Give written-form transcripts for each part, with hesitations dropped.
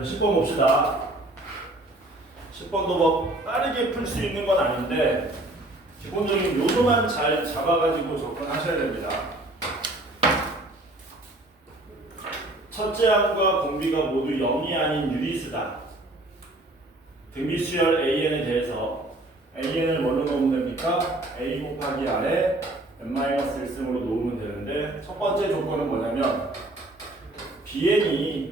자, 10번 봅시다. 10번도 뭐 빠르게 풀 수 있는 건 아닌데 기본적인 요소만 잘 잡아가지고 접근하셔야 됩니다. 첫째 항과 공비가 모두 0이 아닌 유리수다. 등비수열 AN에 대해서 AN을 뭘로 놓으면 됩니까? A 곱하기 R에 n-1승으로 놓으면 되는데 첫 번째 조건은 뭐냐면 BN이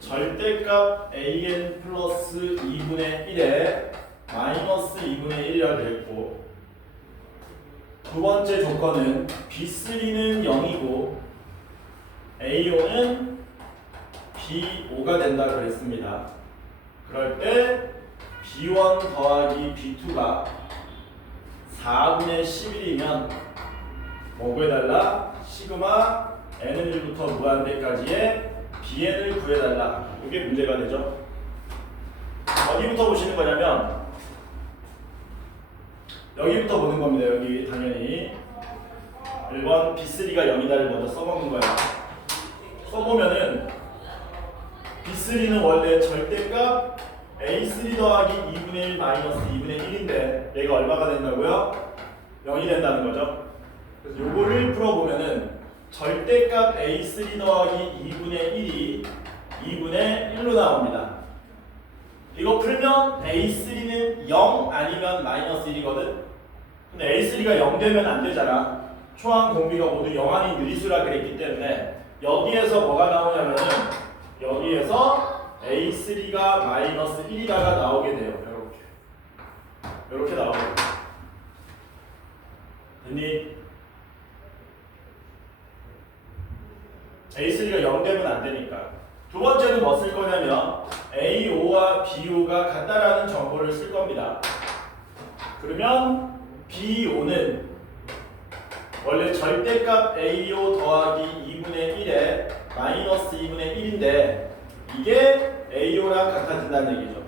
절대값 AN 플러스 2분의 1에 마이너스 2분의 1이라 되었고, 두 번째 조건은 B3는 0이고 A5는 B5가 된다 그랬습니다. 그럴 때 B1 더하기 B2가 4분의 11이면 뭐 구해달라? 시그마 n은 1부터 무한대까지의 bn을 구해달라. 이게 문제가 되죠. 어디부터 보시는 거냐면 여기부터 보는 겁니다. 여기 당연히 1번 B3가 0이다를 먼저 써먹는 거야. 써보면은 B3는 원래 절대값 A3 더하기 2분의 1 마이너스 2분의 1인데 얘가 얼마가 된다고요? 0이 된다는 거죠. 그래서 요거를 풀어보면은 절대값 A3 더하기 2분의 1이 2분의 1로 나옵니다. 이거 풀면 A3는 0 아니면 마이너스 1이거든. 근데 A3가 0 되면 안 되잖아. 초항 공비가 모두 0 아닌 유리수라 그랬기 때문에 여기에서 뭐가 나오냐면은 여기에서 A3가 마이너스 1이다가 나오게 돼요. 이렇게 나오게 돼요. 됐니? A3가 0 되면 안 되니까. 두 번째는 뭐 쓸 거냐면 A5와 B5가 같다라는 정보를 쓸 겁니다. 그러면 B5는 원래 절대값 A5 더하기 2분의 1에 마이너스 2분의 1인데 이게 A5랑 같아진다는 얘기죠.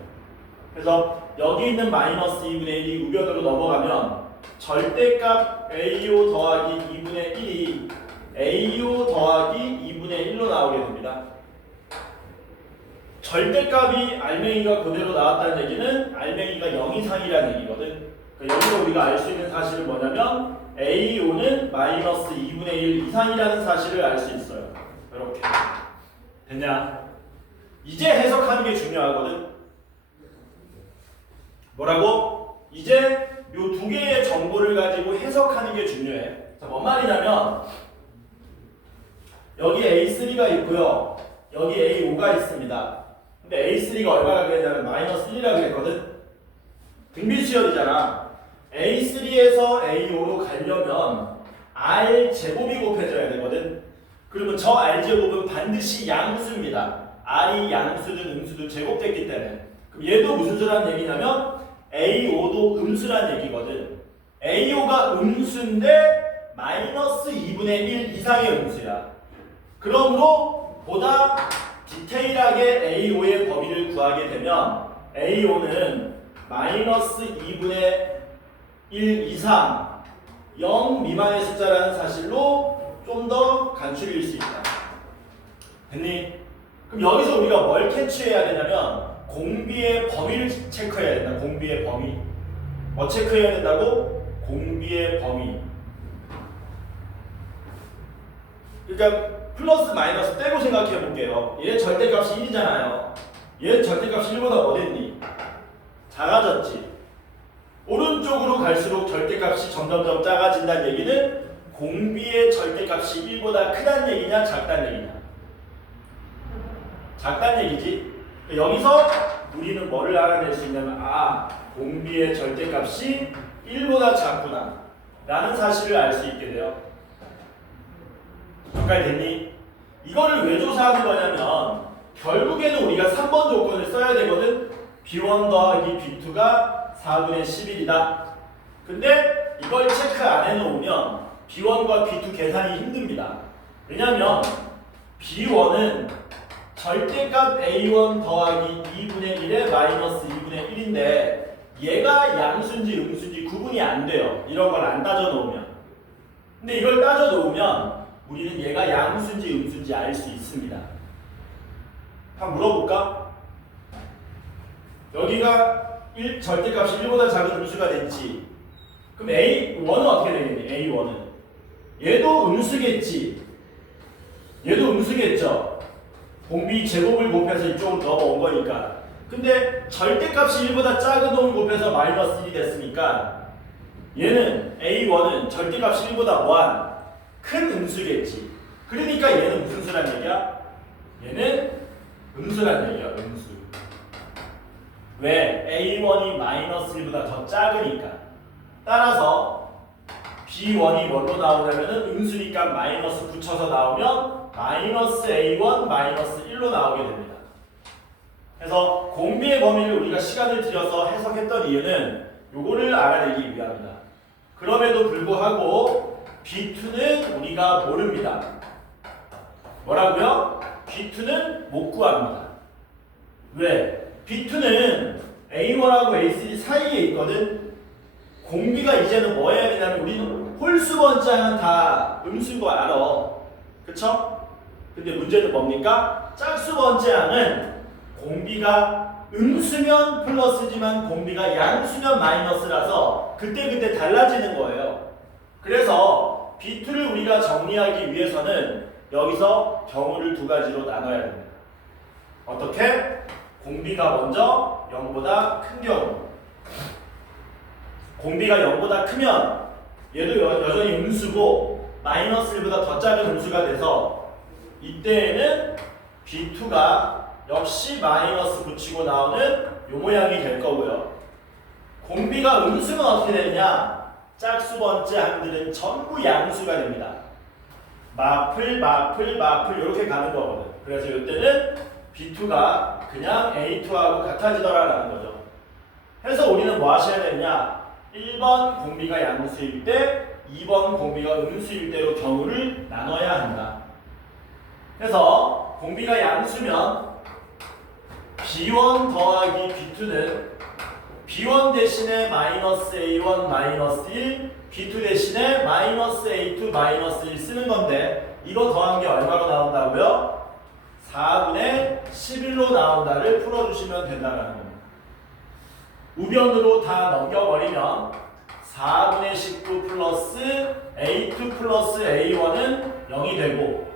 그래서 여기 있는 마이너스 2분의 1이 우변으로 넘어가면 절대값 A5 더하기 2분의 1이 A5 더하기 2분의 1로 나오게 됩니다. 절대값이 알맹이가 그대로 나왔다는 얘기는 알맹이가 0 이상이라는 얘기거든. 그러니까 여기서 우리가 알 수 있는 사실은 뭐냐면 A5는 마이너스 2분의 1 이상이라는 사실을 알 수 있어요. 이렇게 됐냐? 이제 해석하는 게 중요하거든. 뭐라고? 이제 요 두 개의 정보를 가지고 해석하는 게 중요해. 자, 뭔 말이냐면 여기 A3가 있고요. 여기 A5가 있습니다. 근데 A3가 얼마나 그랬냐면 마이너스 1이라고 그랬거든. 등비수열이잖아. A3에서 A5로 가려면 R제곱이 곱해져야 되거든. 그러면 저 R제곱은 반드시 양수입니다. R이 양수든 음수든 제곱됐기 때문에. 그럼 얘도 무슨 소리라는 얘기냐면 A5도 음수란 얘기거든. A5가 음수인데 마이너스 2분의 1 이상의 음수야. 그러므로 보다 디테일하게 A5의 범위를 구하게 되면 A5는 마이너스 2분의 1 이상 0 미만의 숫자라는 사실로 좀 더 간추릴 수 있다. 됐니? 그럼 여기서 우리가 뭘 캐치해야 되냐면 공비의 범위를 체크해야 된다. 공비의 범위. 뭐 체크해야 된다고? 공비의 범위. 그러니까 플러스 마이너스 떼고 생각해 볼게요. 얘 절대값이 1이잖아요. 얘 절대값이 1보다 뭐 됐니? 작아졌지. 오른쪽으로 갈수록 절대값이 점점점 작아진다는 얘기는 공비의 절대값이 1보다 크다는 얘기냐 작다는 얘기냐? 작다는 얘기지. 여기서 우리는 뭐를 알아낼 수 있냐면 공비의 절대값이 1보다 작구나 라는 사실을 알 수 있게 돼요. 여기까지 됐니? 이거를 왜 조사하는 거냐면 결국에는 우리가 3번 조건을 써야 되거든. B1 더하기 B2가 4분의 11이다. 근데 이걸 체크 안 해놓으면 B1과 B2 계산이 힘듭니다. 왜냐면 B1은 절대값 A1 더하기 2분의 1에 마이너스 2분의 1인데 얘가 양수인지 음수인지 구분이 안 돼요. 이런 걸 안 따져 놓으면. 근데 이걸 따져 놓으면 우리는 얘가 양수인지 음수인지 알 수 있습니다. 한번 물어볼까? 여기가 절대값이 1보다 작은 음수가 됐지. 그럼 A1은 어떻게 되겠니? A1은 얘도 음수겠지. 얘도 음수겠죠. 공비 제곱을 곱해서 이쪽으로 넘어온 거니까. 근데 절대값이 1보다 작은 놈을 곱해서 마이너스 1이 됐으니까 얘는 A1은 절대값이 1보다 뭐한? 큰 음수겠지. 그러니까 얘는 무슨 수란 얘기야? 얘는 음수란 얘기야. 음수. 왜? A1이 마이너스 1보다 더 작으니까. 따라서 B1이 뭘로 나오냐면은 음수니까 마이너스 붙여서 나오면 마이너스 A1 마이너스 1로 나오게 됩니다. 그래서 공비의 범위를 우리가 시간을 들여서 해석했던 이유는 요거를 알아내기 위함이다. 그럼에도 불구하고 B2는 우리가 모릅니다. 뭐라고요? B2는 못 구합니다. 왜? B2는 A1하고 A3 사이에 있거든. 공비가 이제는 뭐 해야 되냐면 우리는 홀수 번째는 다 음수인 거 알아. 그쵸? 근데 문제는 뭡니까? 짝수 번째항은 공비가 음수면 플러스지만 공비가 양수면 마이너스라서 그때그때 달라지는 거예요. 그래서 B2를 우리가 정리하기 위해서는 여기서 경우를 두 가지로 나눠야 됩니다. 어떻게? 공비가 먼저 0보다 큰 경우. 공비가 0보다 크면 얘도 여전히 음수고 마이너스 1보다 더 작은 음수가 돼서 이때에는 B2가 역시 마이너스 붙이고 나오는 요 모양이 될 거고요. 공비가 음수면 어떻게 되느냐? 짝수 번째 항들은 전부 양수가 됩니다. 마플 이렇게 가는 거거든. 그래서 이때는 B2가 그냥 A2하고 같아지더라라는 거죠. 그래서 우리는 뭐 하셔야 되느냐? 1번 공비가 양수일 때 2번 공비가 음수일 때로 경우를 나눠야 한다. 그래서 공비가 양수면 B1 더하기 B2는 B1 대신에 마이너스 A1 마이너스 1, B2 대신에 마이너스 A2 마이너스 1 쓰는 건데 이거 더한 게 얼마로 나온다고요? 4분의 11로 나온다를 풀어주시면 된다는 겁니다. 우변으로 다 넘겨버리면 4분의 19 플러스 A2 플러스 A1은 0이 되고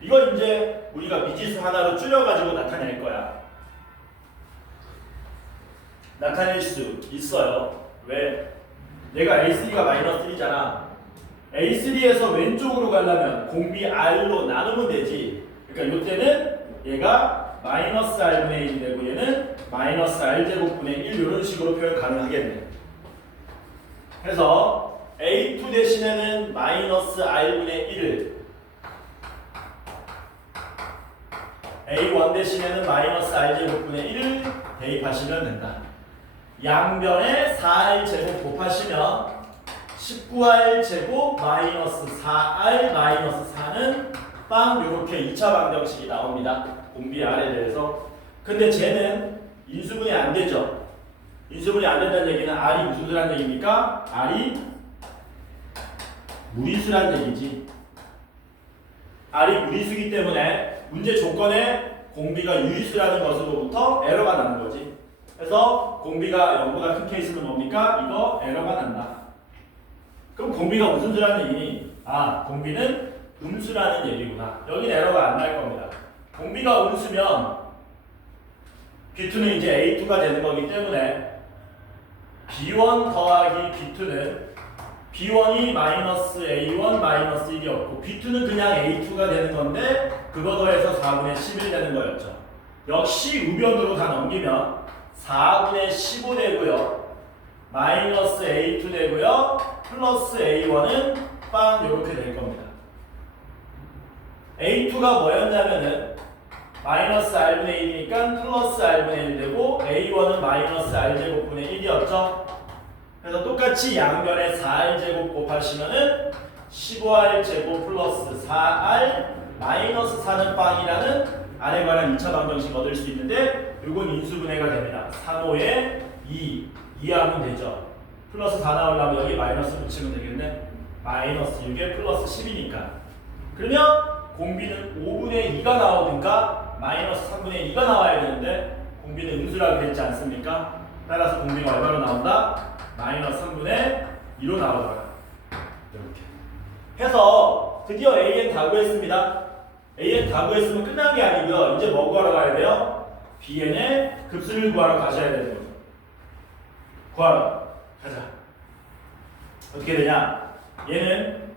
이거 이제 우리가 미지수 하나로 줄여가지고 나타낼 거야. 나타낼 수 있어요. 왜? 얘가 A3가 마이너스 1이잖아. A3에서 왼쪽으로 가려면 공비 R로 나누면 되지. 그러니까 이때는 얘가 마이너스 R분의 1이 되고 얘는 마이너스 R제곱분의 1 이런 식으로 표현 가능하겠네. 그래서 A2 대신에는 마이너스 R분의 1을 A1 대신에는 마이너스 R제곱분의 1을 대입하시면 된다. 양변에 4R제곱 곱하시면 19R제곱 마이너스 4R 마이너스 4는 빵 요렇게 2차 방정식이 나옵니다. 공비 R에 대해서. 근데 쟤는 인수분해 안 되죠. 인수분해 안 된다는 얘기는 R이 무슨 수란 얘기입니까? R이 무리수란 얘기지. R이 무리수기 때문에 문제 조건에 공비가 유리수라는 것으로부터 에러가 나는 거지. 그래서 공비가 0보다 큰 케이스는 뭡니까? 이거 에러가 난다. 그럼 공비가 무슨 수라는 얘기니? 아, 공비는 음수라는 얘기구나. 여긴 에러가 안 날 겁니다. 공비가 음수면 B2는 이제 A2가 되는 거기 때문에 B1 더하기 B2는 B1이 마이너스 A1 마이너스 1이었고 B2는 그냥 A2가 되는 건데 그거 더해서 4분의 11 되는 거였죠. 역시 우변으로 다 넘기면 4분의 15 되고요. 마이너스 A2 되고요. 플러스 A1은 빵 이렇게 될 겁니다. A2가 뭐였냐면은 마이너스 R분의 1이니까 플러스 R분의 1 되고 A1은 마이너스 R제곱분의 1이었죠. 그래서 똑같이 양변에 4R제곱 곱하시면은 15R제곱 플러스 4R 마이너스 4는 빵이라는 R에 관한 2차 방정식 얻을 수 있는데 이건 인수분해가 됩니다. 3호에 2 하면 되죠. 플러스 4 나오려면 여기 마이너스 붙이면 되겠네. 마이너스 6에 플러스 10이니까. 그러면 공비는 5분의 2가 나오든가 마이너스 3분의 2가 나와야 되는데 공비는 음수라고 그랬지 않습니까? 따라서 공비가 얼마로 나온다? 마이너스 3분의 2로 나오더라. 이렇게 해서 드디어 AN 다 구했습니다. AN 다 구했으면 끝난 게 아니고요. 이제 뭐 구하러 가야 돼요? BN의 급수를 구하러 가셔야 되는 거죠. 구하러 가자. 어떻게 되냐? 얘는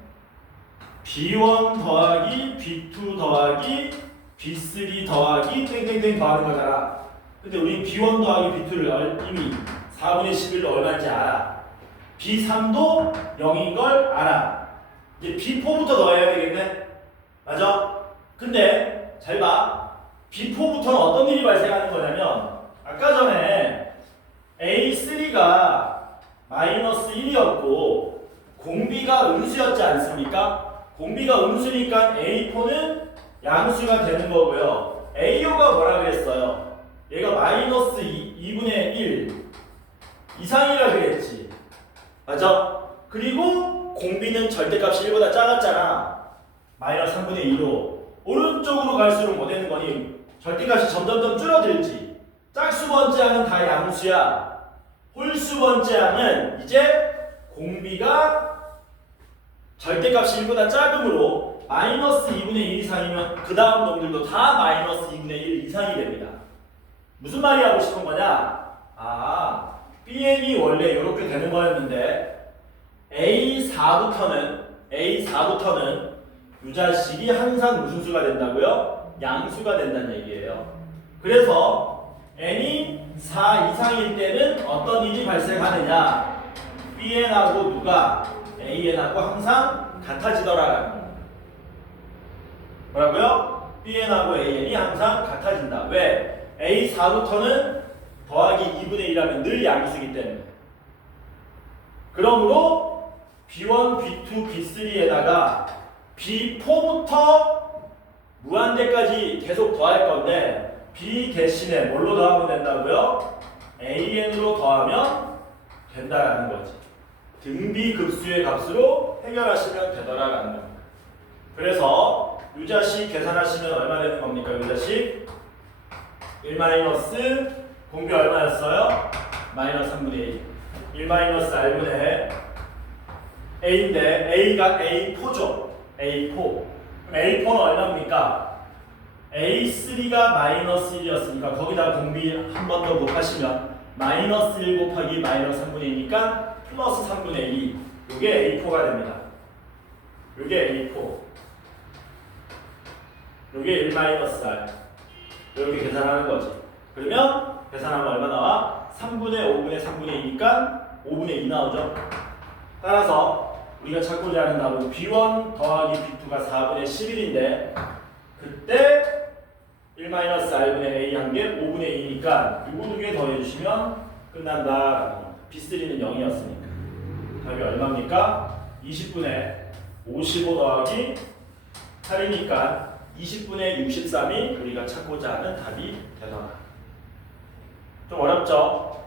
B1 더하기 B2 더하기 B3 더하기 땡땡땡 더하는 거잖아. 근데 우리 B1 더하기 B2를 이미 4분의 11로 얼마인지 알아. B3도 0인 걸 알아. 이제 B4부터 넣어야 되겠네. 맞아? 근데 잘 봐. B4부터는 어떤 일이 발생하는 거냐면 아까 전에 A3가 마이너스 1이었고 공비가 음수였지 않습니까? 공비가 음수니까 A4는 양수가 되는 거고요. AO가 뭐라 그랬어요? 얘가 마이너스 2분의 1 이상이라 그랬지. 맞아? 그리고 공비는 절대값이 1보다 작았잖아. 마이너스 3분의 2로 오른쪽으로 갈수록 뭐 되는 거니? 절대값이 점점점 줄어들지. 짝수 번째항은 다 양수야. 홀수 번째항은 이제 공비가 절대값이 1보다 작으므로 마이너스 2분의 1 이상이면 그 다음 놈들도 다 마이너스 2분의 1 이상이 됩니다. 무슨 말이 하고 싶은 거냐? 아, BN이 원래 이렇게 되는 거였는데 A4부터는 이 자식이 항상 무슨 수가 된다고요? 양수가 된다는 얘기예요. 그래서 n이 4 이상일 때는 어떤 일이 발생하느냐? BN하고 누가 AN하고 항상 같아지더라라는 거예요. 뭐라고요? BN하고 AN이 항상 같아진다. 왜? A4부터는 더하기 2분의 1하면 늘 양수이기 때문에. 그러므로 B1, B2, B3에다가 B4부터 무한대까지 계속 더할 건데 B 대신에 뭘로 더하면 된다고요? AN으로 더하면 된다라는 거지. 등비급수의 값으로 해결하시면 되더라라는 겁니다. 그래서 이 자식 계산하시면 얼마 되는 겁니까? 이 자식 1 마이너스 공비 얼마였어요? 마이너스 3분의 1 1 마이너스 R분의 A인데 A가 A4죠. A4 그럼 A4는 얼마입니까? A3가 마이너스 1이었으니까 거기다 공비 한 번 더 곱하시면 마이너스 1 곱하기 마이너스 3분의 2니까 플러스 3분의 2 요게 A4가 됩니다. 요게 A4 요게 1 마이너스 R 이렇게 계산하는 거지. 그러면 계산하면 얼마 나와? 3분의 5분의 3분의 2니까 5분의 2 나오죠. 따라서 우리가 찾고자 하는 답은 B1 더하기 B2가 4분의 11인데 그때 1-R분의 A 한 개 5분의 2니까 이거 두 개 더해주시면 끝난다. B3는 0이었으니까 답이 얼마입니까? 20분의 55 더하기 8이니까 20분의 63이 우리가 찾고자 하는 답이 되더라. 좀 어렵죠?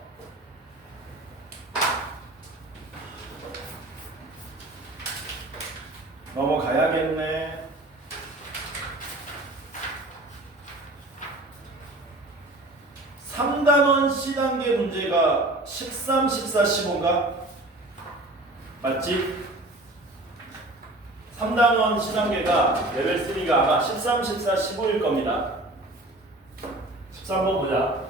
넘어가야겠네. 3단원 C단계 문제가 13, 14, 15인가? 맞지? 3단원 C단계가 레벨 3가 아마 13, 14, 15일 겁니다. 13번 보자.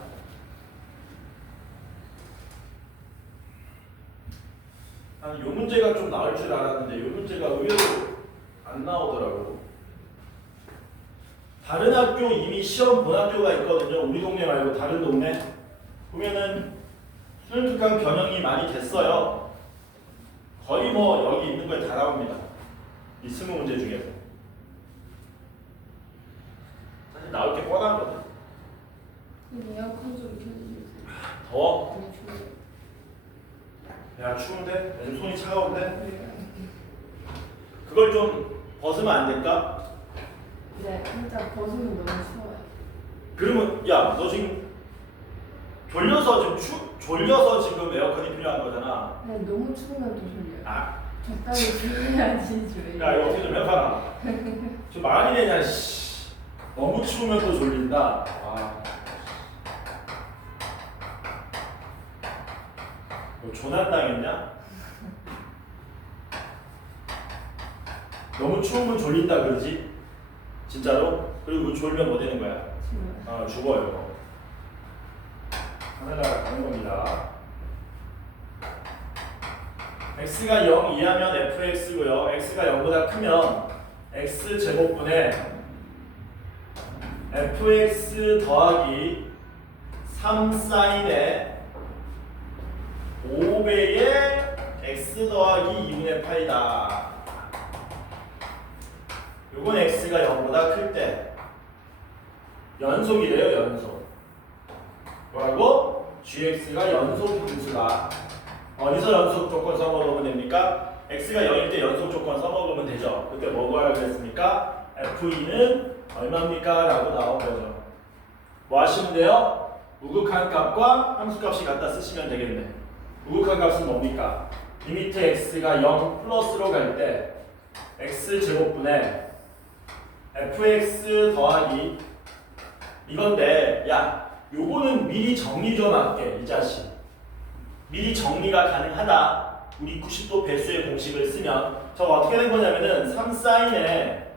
아니, 요 문제가 좀 나올 줄 알았는데 요 문제가 의외로 안 나오더라고. 다른 학교 이미 시험 본 학교가 있거든요. 우리 동네 말고 다른 동네 보면은 수능 특강 변형이 많이 됐어요. 거의 뭐 여기 있는 거에 다 나옵니다. 이 20문제 중에서 사실 나올 게 뻔하거든. 에어컨 좀 켜주세요. 더워? 네, 좋아요. 야 추운데? 요즘 손이 차가운데? 그걸 좀 벗으면 안 될까? 네, 진짜 벗으면 너무 추워요. 그러면 야 너 지금 졸려서 지금 에어컨이 필요한 거잖아. 네, 너무 추우면 더 졸려요. 아, 적당히 졸려야지 졸려요. 야 이거 어떻게 좀 해봐라. 저 말이 되냐 씨. 너무 추우면 또 졸린다. 아. 너 조난당했냐? 너무 추우면 졸린다 그러지? 진짜로? 그리고 졸면 뭐 되는 거야? 죽어요. 하늘나라 가는 겁니다. x가 0 이하면 fx고요. x가 0보다 크면 x 제곱분의 fx 더하기 3 사인의 5배의 x 더하기 2분의 8이다. 요건 x가 0보다 클 때 연속이래요. 연속. 뭐라고? gx가 연속 분수다. 어디서 연속 조건 써먹으면 됩니까? x가 0일 때 연속 조건 써먹으면 되죠. 그때 뭐가 그랬습니까? f2는 얼마입니까? 라고 나온 거죠. 뭐 하시면 돼요? 우극한 값과 함수값이 같다 쓰시면 되겠네. 우극한 값은 뭡니까? 리미트 x가 0 플러스로 갈 때 x 제곱분의 fx 더하기 이건데, 야 요거는 미리 정리 좀 할게. 이 자식 미리 정리가 가능하다. 우리 90도 배수의 공식을 쓰면 저거 어떻게 된 거냐면은 3사인에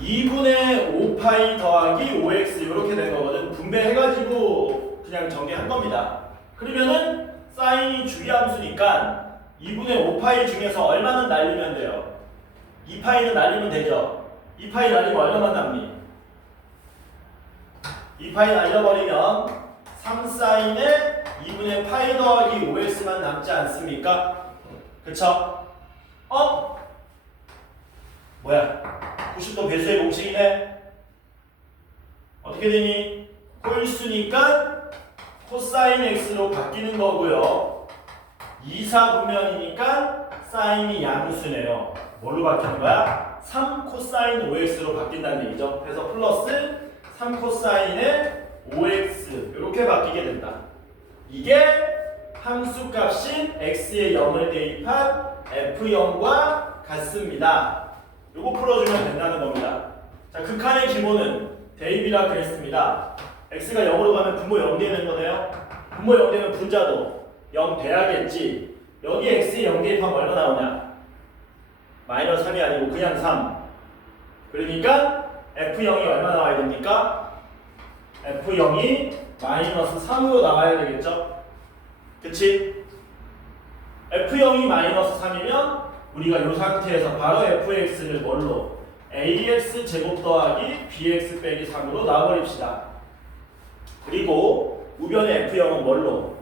2분의 5파이 더하기 5x 이렇게 된 거거든. 분배해가지고 그냥 정리한 겁니다. 그러면은 사인이 주기함수니까 2분의 5파이 중에서 얼마는 날리면 돼요? 2파이는 날리면 되죠. 2파이 날리면 얼마만 남니? 2파이 날려버리면 3사인에 2분의 파이 더하기 5x만 남지 않습니까? 그쵸? 뭐야? 90도 배수의 공식이네? 어떻게 되니? 홀수니까 코사인 x로 바뀌는 거고요. 2사분면이니까 사인이 양수네요. 뭘로 바뀌는 거야? 3 코사인 5x로 바뀐다는 얘기죠. 그래서 플러스 3 코사인의 5x 이렇게 바뀌게 된다. 이게 함수값인 x의 0을 대입한 f0과 같습니다. 요거 풀어주면 된다는 겁니다. 자, 극한의 기본은 대입이라 그랬습니다. x가 0으로 가면 분모 0 되는 거네요. 분모 0 되면 분자도 0 돼야겠지. 여기 x에 0 대입하면 얼마 나오냐? 마이너스 3이 아니고 그냥 3. 그러니까 f0이 얼마 나와야 됩니까? f0이 마이너스 3으로 나와야 되겠죠? 그치? f0이 마이너스 3이면 우리가 이 상태에서 바로 fx를 뭘로? ax 제곱 더하기 bx 빼기 3으로 나와버립시다. 그리고 우변의 f0은 뭘로?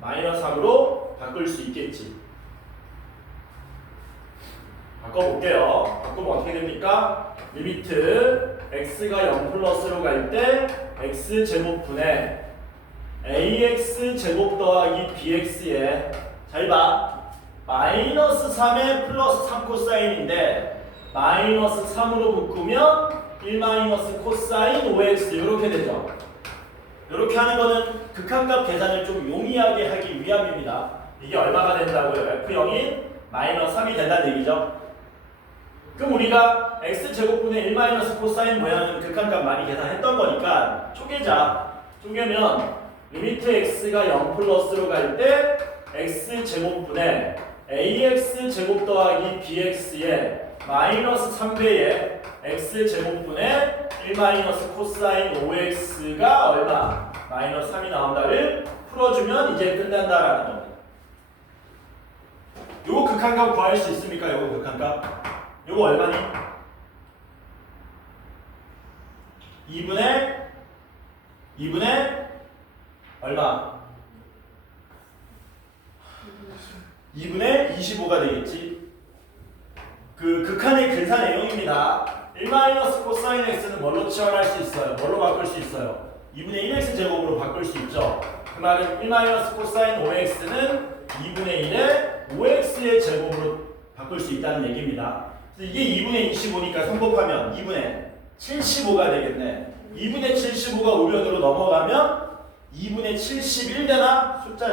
마이너스 3으로 바꿀 수 있겠지. 바꿔볼게요. 바꾸면 어떻게 됩니까? 리미트 x가 0 플러스로 갈 때 x 제곱분의 ax 제곱 더하기 bx에 잘 봐. 마이너스 3에 플러스 3 코사인인데 마이너스 3으로 묶으면 1 마이너스 코사인 5x 이렇게 되죠. 이렇게 하는 거는 극한값 계산을 좀 용이하게 하기 위함입니다. 이게 얼마가 된다고요? f0이 마이너스 3이 된다는 얘기죠. 그럼 우리가 x제곱분의 1 마이너스 코사인 모양은 극한값 많이 계산했던 거니까 쪼개자. 쪼개면 리미트 x가 0 플러스로 갈 때 x제곱분의 ax 제곱 더하기 bx에 마이너스 3배의 x제곱분의 1 마이너스 코사인 5x가 얼마? 마이너스 3이 나온다를 풀어주면 이제 끝난다라는 겁니다. 요거 극한값 구할 수 있습니까? 요거 극한값? 요거 얼마니? 2분의 얼마? 2분의 25가 되겠지. 그 극한의 근사 내용입니다. 1 마이너스 코사인 x는 뭘로 치환할 수 있어요? 뭘로 바꿀 수 있어요? 2분의 1x 제곱으로 바꿀 수 있죠. 그 말은 1 마이너스 코사인 5x는 2분의 1의 5x의 제곱으로 바꿀 수 있다는 얘기입니다. 이게 2분의 25니까 선곱하면 2분의 75가 되겠네. 2분의 75가 우변으로 넘어가면 2분의 71 되나? 숫자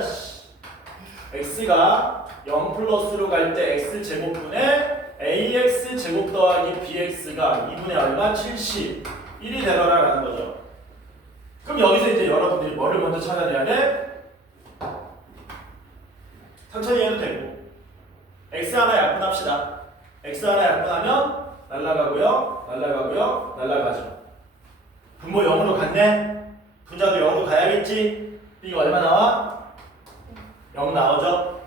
x가 0 플러스로 갈 때 x제곱분의 ax 제곱 더하기 bx가 2분의 얼마? 71이 되더라라는 거죠. 그럼 여기서 이제 여러분들이 뭐를 먼저 찾아내야 돼? 분모 0으로 갔네? 분자도 0으로 가야겠지? B가 얼마 나와? 0 나오죠?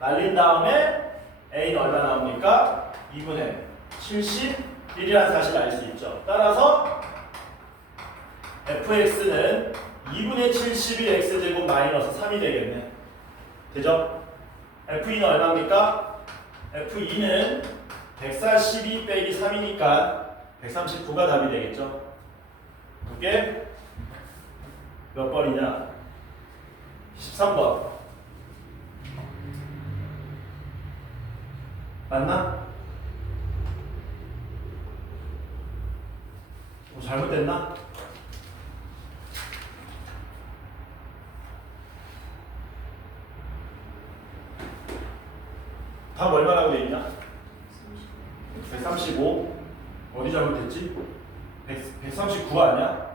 날린 다음에 A는 얼마 나옵니까? 2분의 71이라는 사실을 알 수 있죠. 따라서 fx는 2분의 71x제곱 마이너스 3이 되겠네. 되죠? f2는 얼마입니까? f2는 142 빼기 3이니까 139가 답이 되겠죠. 그게 몇 번이냐? 13번. 맞나? 잘못됐나? 답 얼마라고 돼 있냐? 135. 어디 잘못됐지? 139 아니야?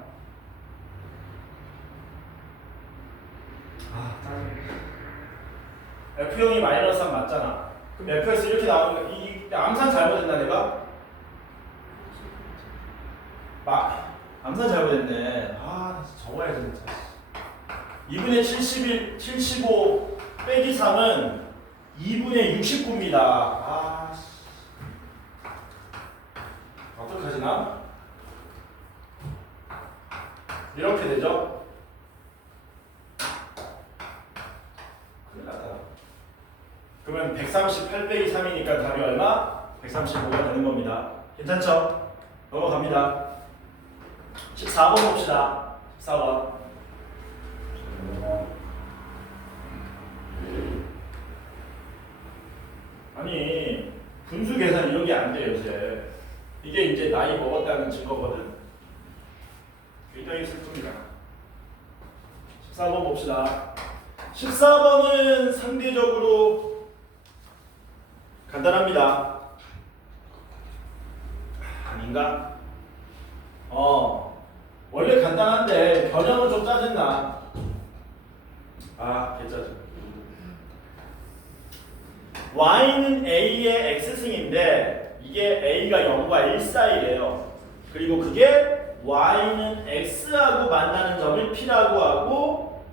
F형이 마이너스 3 맞잖아. 그럼 Fx 이렇게 나오는 거, 이 암산 잘못했나 내가? 암산 잘못했네. 적어야지 진짜. 2분의 75 빼기 3은 2분의 69입니다. 어떡하지 나? 이렇게 되죠? 큰일 났다. 그러면 138 빼기 3이니까 답이 얼마? 135가 되는 겁니다. 괜찮죠? 넘어갑니다. 14번 봅시다. 14번. 아니 분수 계산 이런 게 안 돼요 요새. 이게 이제 나이 먹었다는 증거거든. 굉장히 슬픕니다. 14번 봅시다. 14번은 상대적으로 간단합니다. 아닌가? 원래 간단한데 변형은 좀 짜증나. 개짜증. y는 a의 x승인데 이게 a가 0과 1 사이래요. 그리고 그게 y는 x하고 만나는 점을 p라고 하고,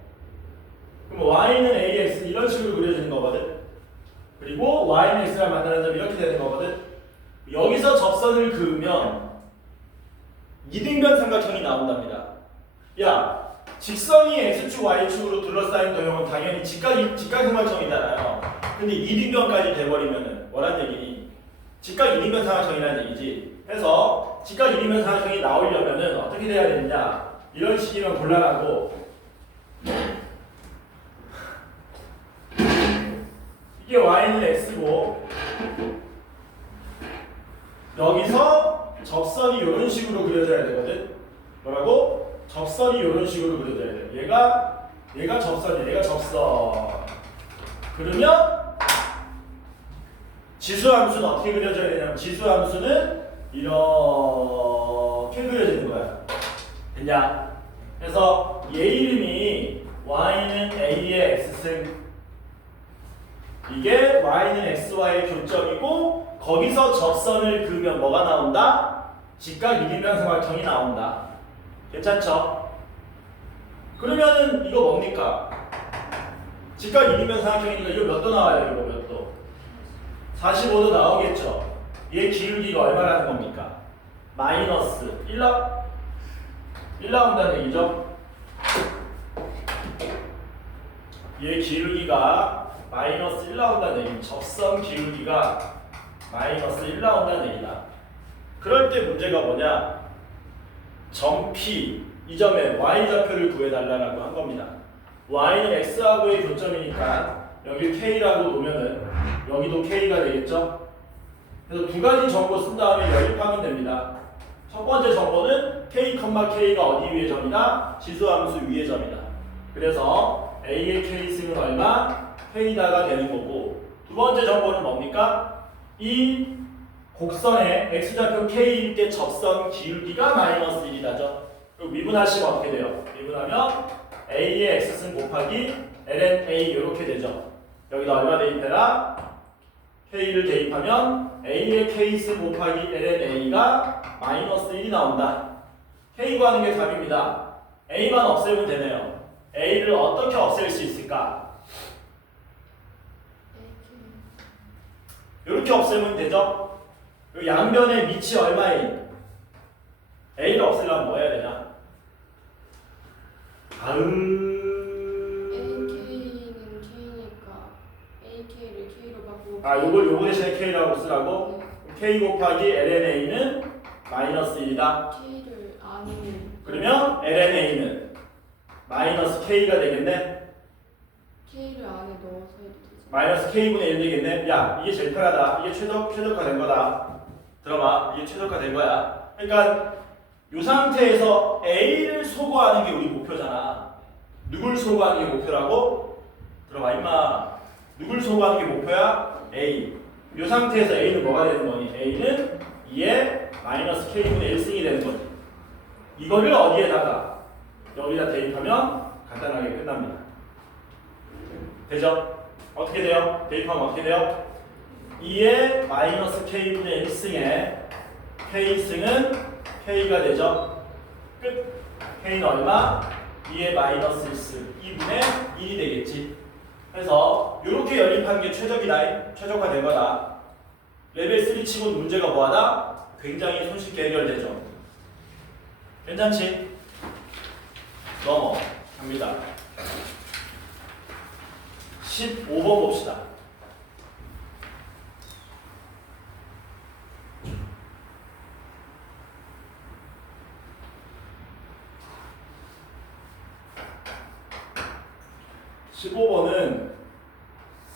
그럼 y는 a의 x 이런 식으로 그려지는 거거든. 그리고 y는 x랑 만나는 점 이렇게 되는 거거든. 여기서 접선을 그으면 이등변 삼각형이 나온답니다. 야, 직선이 x축 y축으로 둘러싸인 도형은 당연히 직각삼각형이잖아요. 근데 이등변까지 돼버리면은 뭐란 얘기니? 직각 이등변 삼각형이라는 얘기지. 그래서 직각 이등변 삼각형이 나오려면은 어떻게 돼야 되느냐? 이런 식이면 곤란하고, 이게 y는 x고 여기서 접선이 이런 식으로 그려져야 되거든. 뭐라고? 접선이 이런 식으로 그려져야 돼. 얘가 접선이야. 얘가 접선. 그러면 지수함수는 어떻게 그려져야 되냐면 지수함수는 이렇게 그려지는 거야. 됐냐? 그래서 얘 이름이 y는 a의 x승, 이게 y는 xy의 교점이고, 거기서 접선을 그으면 뭐가 나온다? 직각 이등변 삼각형이 나온다. 괜찮죠? 그러면은 이거 뭡니까? 직각 이등변 삼각형이니까 이거 몇 도 나와요? 이거 몇 도? 45도 나오겠죠? 얘 기울기가 얼마라는 겁니까? 마이너스 1 나온다는 얘기죠? 얘 기울기가 마이너스 1 나온다는 얘기. 접선 기울기가 마이너스 1 나온다는 얘기다. 그럴 때 문제가 뭐냐? 점 P, 이 점에 y좌표를 구해달라고 한 겁니다. y는 x하고의 교점이니까 여기 k라고 놓으면은 여기도 k가 되겠죠? 그래서 두 가지 정보 쓴 다음에 연립하면 됩니다. 첫 번째 정보는 k, k가 어디 위의 점이다? 지수함수 위의 점이다. 그래서 a의 k승은 얼마? k다가 되는 거고, 두 번째 정보는 뭡니까? 이 곡선의 x좌표 k일 때 접선 기울기가 마이너스 1이다죠. 그리고 미분하시면 어떻게 돼요? 미분하면 a의 x승 곱하기 ln a 이렇게 되죠. 여기다 얼마 대입해라? k를 대입하면 a의 k승 곱하기 ln a가 마이너스 1이 나온다. K 구하는 게 답입니다. A만 없애면 되네요. A를 어떻게 없앨 수 있을까? 이렇게 없애면 되죠? 요 양변의 밑이 얼마인? A를 없애려면 뭐 해야 되냐? AK는 K니까 AK를 K로 바꾸고 요거 대신에 K라고 쓰라고? K 곱하기 LNA는 마이너스 1이다. K를 아니면 그러면 LNA는 마이너스 K가 되겠네? K를 안에 넣어서 해도 되죠. 마이너스 K분의 1 되겠네? 야, 이게 제일 편하다. 이게 최적화된 거다. 들어봐. 이게 최적화된 거야. 그러니까 이 상태에서 A를 소거하는 게 우리 목표잖아. 누굴 소거하는 게 목표라고? 들어봐 임마. 누굴 소거하는 게 목표야? A. 이 상태에서 A는 뭐가 되는 거니? A는 2의 마이너스 K분의 1승이 되는 거지. 이거를 어디에다가? 여기다 대입하면 간단하게 끝납니다. 되죠? 어떻게 돼요? 대입하면 어떻게 돼요? 2의 마이너스 K분의 1승에 K승은 K가 되죠? 끝. K는 얼마? 2의 마이너스 1승 2분의 1이 되겠지. 그래서 이렇게 연립하는 게 최적이다. 최적화된 거다. 레벨 3 치고는 문제가 뭐하다? 굉장히 손쉽게 해결되죠. 괜찮지? 넘어갑니다. 15번 봅시다. (15번은)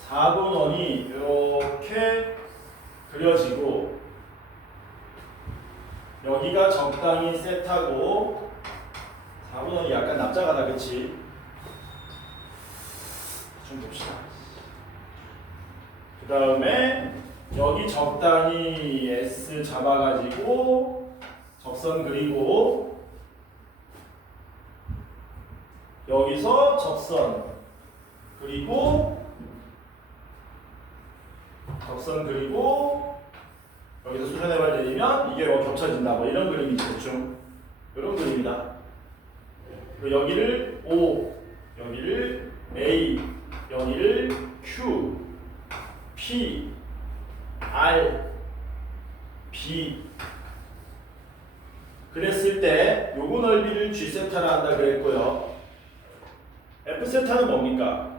4분원이 이렇게 그려지고 여기가 적당히 셋하고 4분원이 약간 납작하다 그치? 좀 봅시다. 그 다음에 여기 적당히 S 잡아가지고 접선 그리고 여기서 접선 그리고 접선 그리고 여기서 수선해발 내리면 이게 겹쳐진다 뭐 이런 그림이죠. 대충 이런 그림이다. 그리고 여기를 O, 여기를 A, 여기를 Q, P, R, B 그랬을 때 요거 넓이를 G 세타라 한다 그랬고요. F 세타는 뭡니까?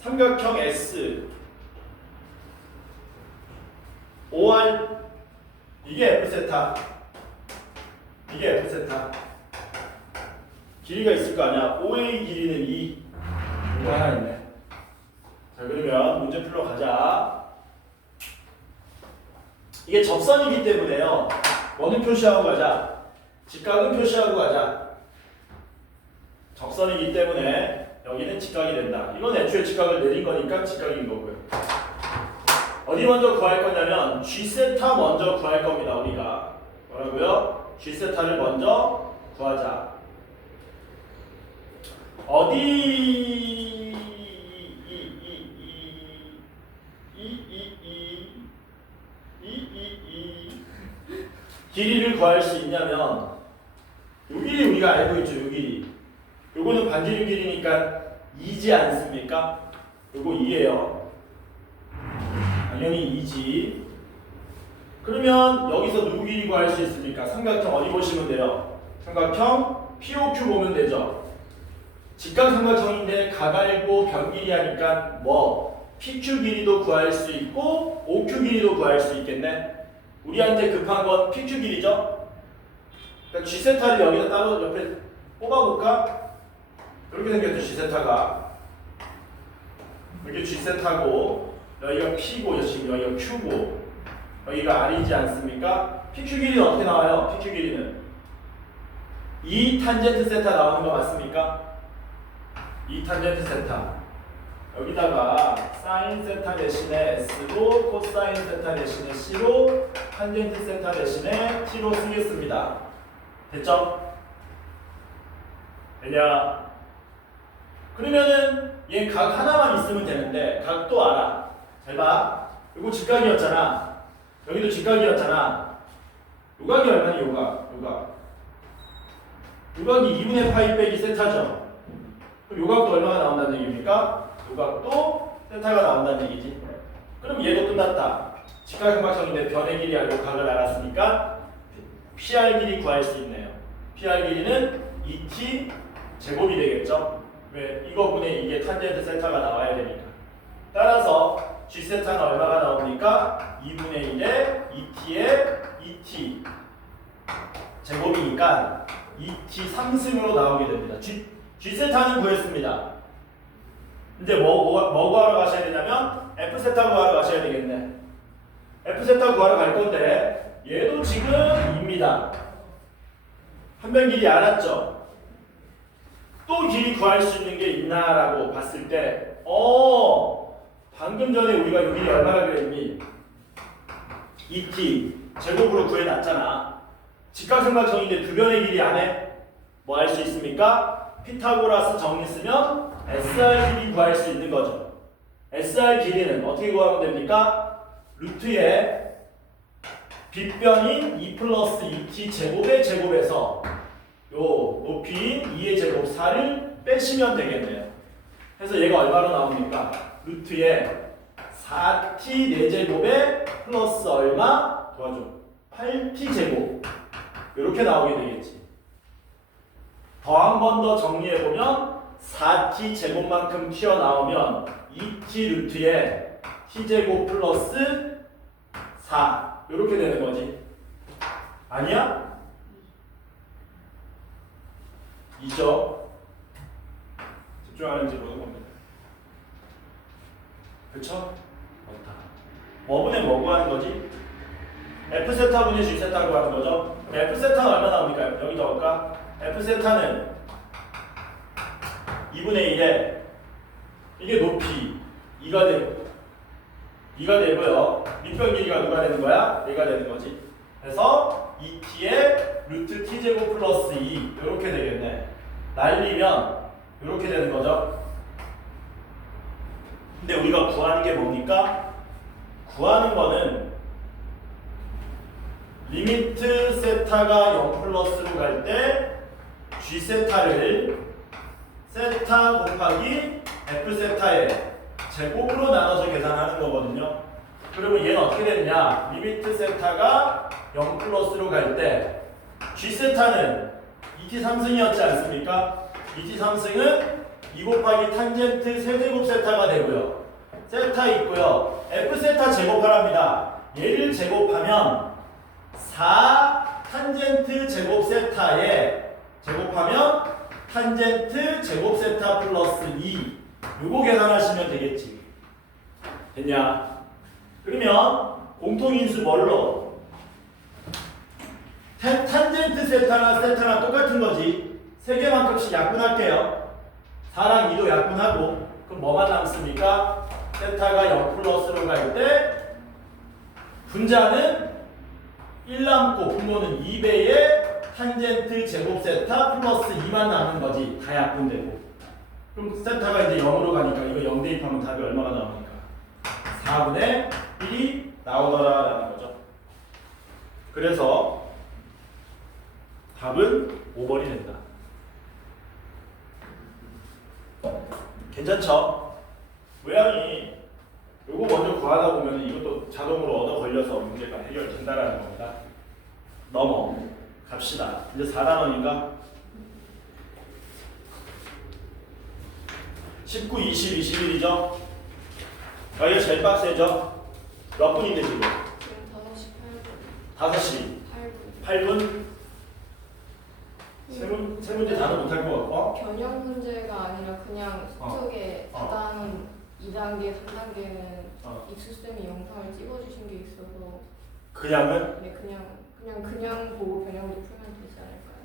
삼각형 S OR 이게 F 세타 이게 F 세타 길이가 있을 거 아니야. OA 길이는 2 이거 하나 있네. 자 그러면 문제 풀러 가자. 이게 접선이기 때문에요. 뭐는 표시하고 가자. 직각은 표시하고 가자. 접선이기 때문에 여기는 직각이 된다. 이건 애초에 직각을 내린 거니까 직각인 거고요. 어디 먼저 구할 거냐면 G세타 먼저 구할 겁니다. 우리가 뭐라고요? G세타를 먼저 구하자. 어디 길이를 구할 수 있냐면 요 길이 우리가 알고 있죠. 요 길이. 요거는 반지름 길이니까 2지 않습니까? 요거 2예요. 당연히 2지. 그러면 여기서 누구 길이 구할 수 있습니까? 삼각형 어디 보시면 돼요? 삼각형 POQ 보면 되죠. 직각 삼각형인데 가갈고 변 길이 하니까 뭐 PQ 길이도 구할 수 있고 OQ 길이도 구할 수 있겠네. 우리한테 급한 건 PQ 길이죠. 그러니까 G세타를 여기다 따로 옆에 뽑아볼까? 이렇게 생겼죠. G세타가 이렇게 G세타고 여기가 P고 지금 여기가 Q고 여기가 R이지 않습니까? PQ 길이는 어떻게 나와요? PQ 길이는 2 탄젠트 세타 나오는 거 맞습니까? 2 탄젠트 세타 여기다가 사인 세타 대신에 S로 코사인 세타 대신에 C로 탄젠트 세타 대신에 T로 쓰겠습니다. 됐죠? 되냐? 그러면은 얘 각 하나만 있으면 되는데 각도 알아. 잘 봐. 이거 직각이었잖아. 여기도 직각이었잖아. 요각이 얼마니 요각? 요각이 2분의 파이 빼기 세타죠. 그럼 요각도 얼마가 나온다는 얘기입니까? 요각도 세타가 나온다는 얘기지. 그럼 얘도 끝났다. 직각삼각형인데 변의 길이 알고 각을 알았으니까 PR 길이 구할 수 있네요. PR 길이는 2t 제곱이 되겠죠. 왜? 이거분의 이게 탄젠트 세타가 나와야 되니까. 따라서 g 세타는 얼마가 나옵니까? 2분의 1에 2t에 2t 제곱이니까 2t 3승으로 나오게 됩니다. g 세타는 구했습니다. 이제 뭐 구하러 가셔야 되냐면 f 세타 구하러 가셔야 되겠네. f 세타 구하러 갈 건데 얘도 지금 2입니다. 한변 길이 알았죠? 또 길이 구할 수 있는 게 있나라고 봤을 때 방금 전에 우리가 요 길이 얼마나 그랬니? 2t 제곱으로 구해놨잖아. 직각삼각형인데 두 변의 길이 안에 뭐 할 수 있습니까? 피타고라스 정리 쓰면 SR 길이 구할 수 있는 거죠. SR 길이는 어떻게 구하면 됩니까? 루트에 빗변인 2 플러스 2t 제곱의 제곱에서 요 높이인 2의 제곱 4를 빼시면 되겠네요. 그래서 얘가 얼마로 나옵니까? 루트에 4t 4제곱에 플러스 얼마? 도와줘. 8t 제곱. 이렇게 나오게 되겠지. 더 한 번 더 정리해보면 4t 제곱만큼 튀어나오면 2t 루트에 t제곱 플러스 4 이렇게 되는 거지. 아니야? 2죠. 집중하는지 보는 겁니다. 그쵸? 맞다. 뭐분의 뭐 구하는 거지? F세타 분의 G세타 구하는 거죠? F세타는 얼마 나옵니까? 여기 적을까? F세타는 2분의 1에 이게 높이 2가 되고요. 밑변 길이가 누가 되는 거야? 얘가 되는 거지. 그래서 2t에 루트 t제곱 플러스 2 이렇게 되겠네. 날리면 이렇게 되는 거죠. 근데 우리가 구하는 게 뭡니까? 구하는 거는 리미트 세타가 0 플러스로 갈 때 g 세타를 세타 곱하기 f 세타의 제곱으로 나눠서 계산하는 거거든요. 그러면 얘는 어떻게 되느냐? 리미트 세타가 0 플러스로 갈 때 g 세타는 2t 3승이었지 않습니까? 2t 3승은 2 곱하기 탄젠트 세제곱 세타가 되고요. 세타 있고요. f 세타 제곱하랍니다. 얘를 제곱하면 4 탄젠트 제곱 세타에 제곱하면 탄젠트 제곱 세타 플러스 2 요거 계산하시면 되겠지. 됐냐? 그러면 공통인수 뭘로? 탄젠트 세타나 세타나 똑같은 거지. 3개만큼씩 약분할게요. 4랑 2도 약분하고 그럼 뭐가 남습니까? 세타가 0 플러스로 갈 때 분자는 1 남고 분모는 2배의 탄젠트 제곱 세타 플러스 2만 남은 거지. 다 약분되고. 그럼 세타가 이제 0으로 가니까 이거 0 대입하면 답이 얼마가 나옵니까? 4분의 1이 나오더라라는 거죠. 그래서 답은 5번이 된다. 괜찮죠? 외양이 요거 먼저 구하다 보면 이것도 자동으로 얻어 걸려서 문제가 해결된다라는 겁니다. 넘어 갑시다. 이제 4단원인가? 19, 20, 21이죠? 이게 제일 빡세죠? 몇 분인데 지금? 지금 5시 5시 8분. 8분? 세 문제 다는 못할 것 같고? 변형 문제가 아니라 그냥 수특의 4단은 2단계, 3단계는 익수쌤이 영상을 찍어주신 게 있어서 그냥은? 네, 그냥 보고 변형을 풀면 되지 않을까요?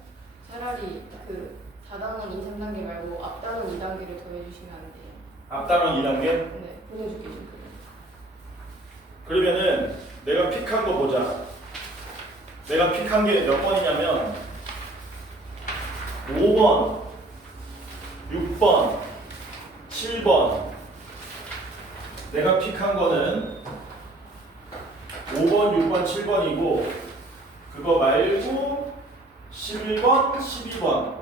차라리 그 4단원 2, 3단계 말고 앞단원 2단계를 더해주시면 안 돼요. 앞단원 2단계? 네, 보내줄게 지금. 그러면은 내가 픽한 거 보자. 내가 픽한 게 몇 번이냐면 5번, 6번, 7번. 내가 픽한 거는 5번, 6번, 7번이고 그거 말고 11번, 12번.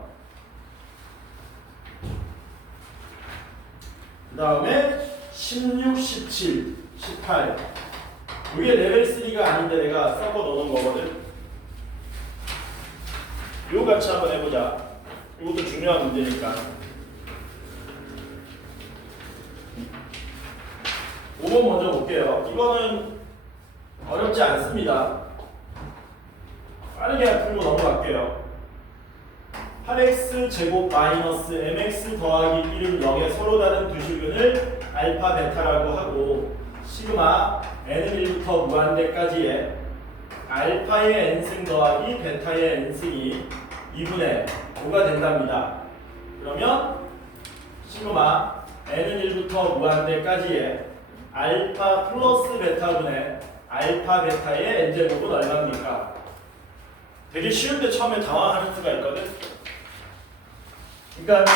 그 다음에 16, 17, 18. 이게 레벨 3가 아닌데 내가 섞어 놓는 거거든. 이거 같이 한번 해보자. 이것도 중요한 문제니까. 5번 먼저 볼게요. 이거는 어렵지 않습니다. 빠르게 풀고 넘어갈게요. 8x 제곱 마이너스 mx 더하기 1은 0의 서로 다른 두 실근을 알파 베타라고 하고 시그마 n은 1부터 무한대까지의 알파의 n승 더하기 베타의 n승이 2분의 5가 된답니다. 그러면 시그마 n은 1부터 무한대까지의 알파 플러스 베타분의 알파 베타의 n제곱은 얼마입니까? 되게 쉬운데 처음에 당황하는 수가 있거든. 그러니까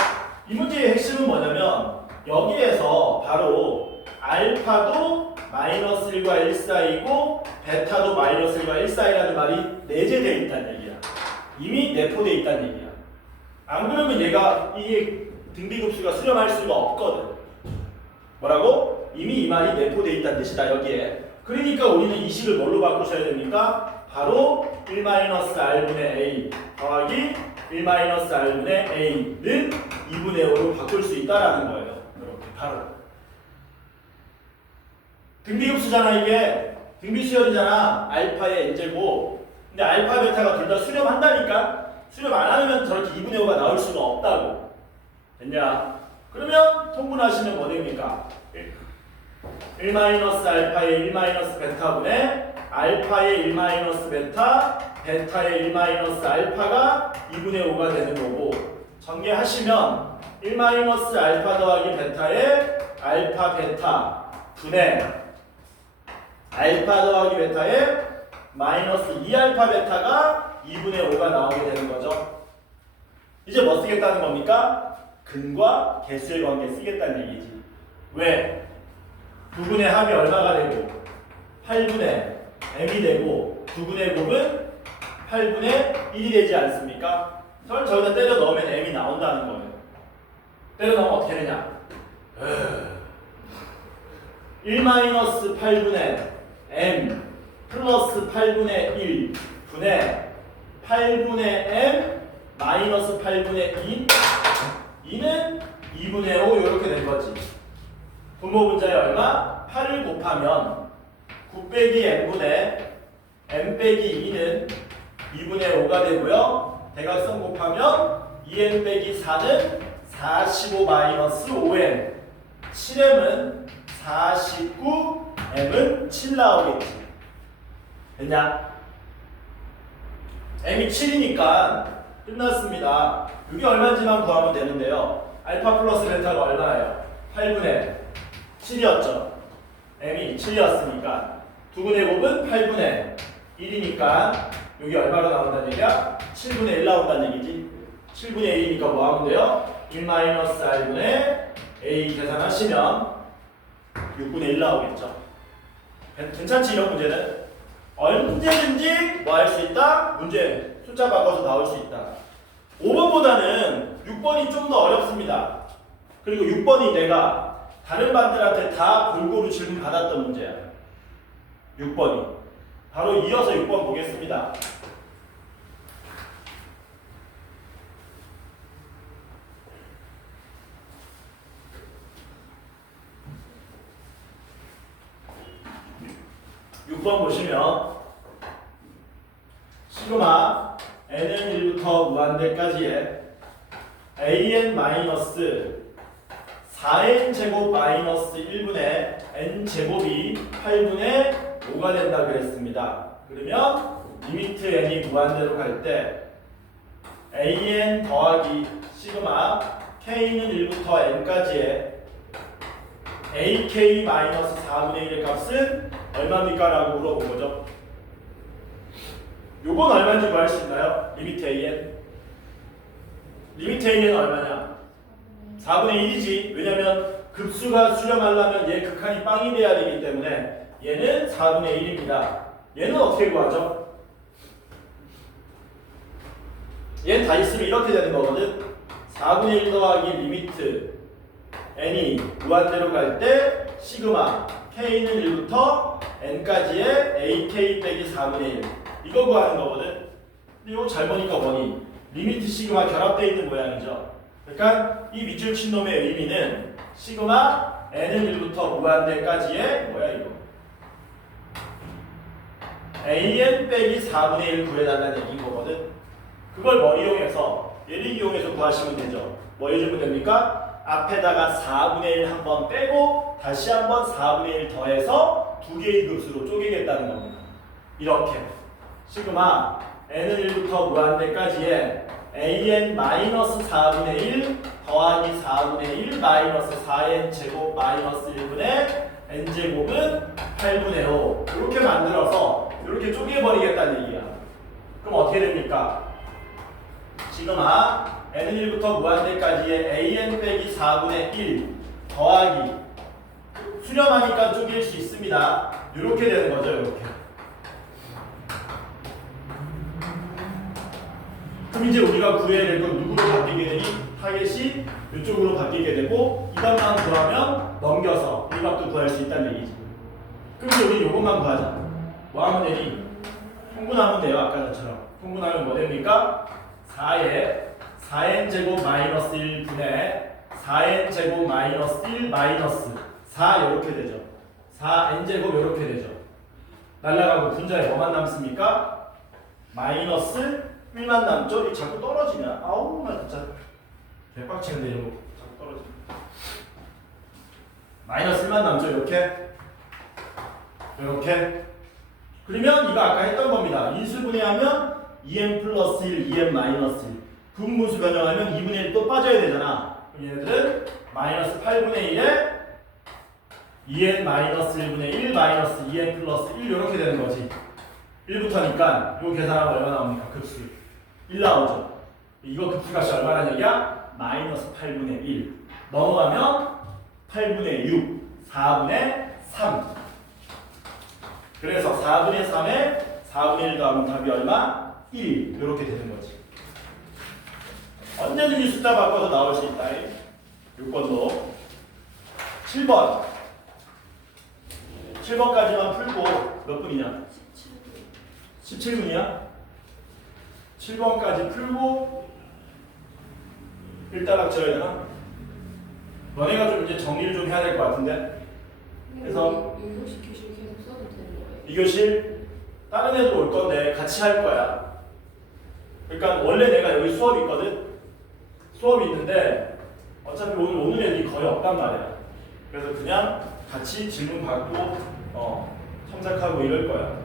이 문제의 핵심은 뭐냐면 여기에서 바로 알파도 마이너스 1과 1 사이고 베타도 마이너스 1과 1 사이라는 말이 내재되어 있다는 얘기야. 이미 내포되어 있다는 얘기야. 안 그러면 얘가 이게 등비급수가 수렴할 수가 없거든. 뭐라고? 이미 이 말이 내포되어 있다는 뜻이다 여기에. 그러니까 우리는 이 식을 뭘로 바꾸셔야 됩니까? 바로 1-r분의 a 더하기 1-r분의 a는 2분의 5로 바꿀 수 있다라는 거예요. 이렇게 바로. 등비급수잖아 이게. 등비수열이잖아. 알파의 n제곱. 근데 알파 베타가 둘 다 수렴한다니까. 수렴 안 하면 저렇게 2분의 5가 나올 수가 없다고. 됐냐? 그러면 통분하시면 뭐 됩니까? 1-알파의 1-베타분의 알파의 1-베타, 베타의 1-알파가 2분의 5가 되는 거고 전개하시면 1-알파 더하기 베타의 알파 베타 분의 알파 더하기 베타의 마이너스 2알파 베타가 2분의 5가 나오게 되는 거죠. 이제 뭐 쓰겠다는 겁니까? 근과 개수의 관계 쓰겠다는 얘기지. 왜? 두 분의 합이 얼마가 되고 8분의 m이 되고 두 분의 곱은 8분의 1이 되지 않습니까? 그걸 저기다 때려 넣으면 m이 나온다는 거예요. 때려 넣으면 어떻게 되냐? 1-8분의 m 플러스 8분의 1 분의 8분의 m 마이너스 8분의 2 2는 2분의 5 이렇게 된 거지. 분모 분자에 얼마? 8을 곱하면 9 빼기 n분의 m 빼기 2는 2분의 5가 되고요. 대각선 곱하면 2n 빼기 4는 45 마이너스 5n 7m은 49 m은 7 나오겠지. 됐냐? m이 7이니까 끝났습니다. 이게 얼마인지만 구하면 되는데요. 알파 플러스 베타가 얼마예요? 8분의 7이었죠. m이 7이었으니까 2분의 곱은 8분의 1이니까 여기 얼마로 나온다는 얘기야? 7분의 1 나온다는 얘기지. 7분의 1이니까 뭐 하면 돼요? 1-r분의 a 계산하시면 6분의 1 나오겠죠. 괜찮지 이런 문제는? 언제든지 뭐 할 수 있다? 문제 숫자 바꿔서 나올 수 있다. 5번보다는 6번이 좀 더 어렵습니다. 그리고 6번이 내가 다른 반들한테 다 골고루 질문 받았던 문제야. 6번이. 바로 이어서 6번 보겠습니다. 보시면 시그마 n은 1부터 무한대까지의 an 마이너스 4n 제곱 마이너스 1분의 n 제곱이 8분의 5가 된다 그랬습니다. 그러면 리미트 n이 무한대로 갈 때 an 더하기 시그마 k는 1부터 n까지의 ak 마이너스 4분의 1의 값은 얼마입니까? 라고 물어본 거죠. 요건 얼마인지 구할 수 있나요? 리미트 an. 리미트 an은 얼마냐? 4분의 1이지. 왜냐면 급수가 수렴하려면 얘 극한이 빵이 돼야 되기 때문에 얘는 4분의 1입니다. 얘는 어떻게 구하죠? 얘는 다 있으면 이렇게 되는 거거든. 4분의 1 더하기 리미트 n이 무한대로 갈 때 시그마 k는 1부터 n까지의 ak 빼기 4분의 1 이거 구하는 거거든. 근데 이거 잘 보니까 뭐니? 리미트 시그마 결합되어 있는 모양이죠. 그러니까 이 밑줄 친 놈의 의미는 시그마 n은 1부터 무한대까지의 뭐야 이거? an 빼기 4분의 1 구해달라는 얘기인 거거든. 그걸 뭐 이용해서 얘를 이용해서 구하시면 되죠. 뭐 해주면 됩니까? 앞에다가 4분의 1 한번 빼고 다시 한번 4분의 1 더해서 두 개의 급수로 쪼개겠다는 겁니다. 이렇게 시그마 n은 1부터 무한대까지의 an 마이너스 4분의 1 더하기 4분의 1 마이너스 4n 제곱 마이너스 1분의 n 제곱은 8분의 5 이렇게 만들어서 이렇게 쪼개버리겠다는 얘기야. 그럼 어떻게 됩니까? 시그마 n은 1부터 무한대까지의 an 빼기 4분의 1 더하기 수렴하니까 쪼갤 수 있습니다. 이렇게 되는 거죠. 이렇게. 그럼 이제 우리가 구해야 될 건 누구로 바뀌게 되니? 타겟이 이쪽으로 바뀌게 되고 이 값만 구하면 넘겨서 이 값도 구할 수 있다는 얘기지. 그럼 이제 우리 요것만 구하자. 뭐 하면 되니? 통분하면 돼요. 아까 전처럼. 통분하면 뭐 됩니까? 4에 4n 제곱 마이너스 1분의 4n 제곱 마이너스 1 마이너스 4 이렇게 되죠. 4n 제곱 이렇게 되죠. 날라가고 분자에 뭐만 남습니까? 마이너스 1만 남죠? 이 자꾸 떨어지냐? 아우 나 진짜 개빡치는데 이런 거 자꾸 떨어지네. 마이너스 1만 남죠? 이렇게 그러면 이거 아까 했던 겁니다. 인수분해하면 2n 플러스 1, 2n 마이너스 1 분분수 변형하면 2분의 1 또 빠져야 되잖아. 얘네들은 마이너스 8분의 1에 2n 마이너스 1분의 1 마이너스 2n 플러스 1 이렇게 되는 거지. 1부터니까 이거 계산하면 얼마 나옵니까? 급수 1 나오죠. 이거 급수값이 얼마나 얘기야? 마이너스 8분의 1 넘어가면 8분의 6 4분의 3 그래서 4분의 3에 4분의 1 더하면 답이 얼마? 1 이렇게 되는 거지. 언제든지 숫자 바꿔서 나올 수 있다. 6번도 7번 7번까지만 풀고 몇 분이냐? 17분이야? 7번까지 풀고 일단락 지어야 되나? 너네가 좀 이제 정리를 좀 해야 될 것 같은데. 그래서 이교시 교실 계속 써도 되는 거예요? 2교실 다른 애들 올 건데 같이 할 거야. 그러니까 원래 내가 여기 수업이 있거든. 수업이 있는데 어차피 오늘 오는 애들이 거의 없단 말이야. 그래서 그냥 같이 질문 받고 첨삭하고 이럴 거야.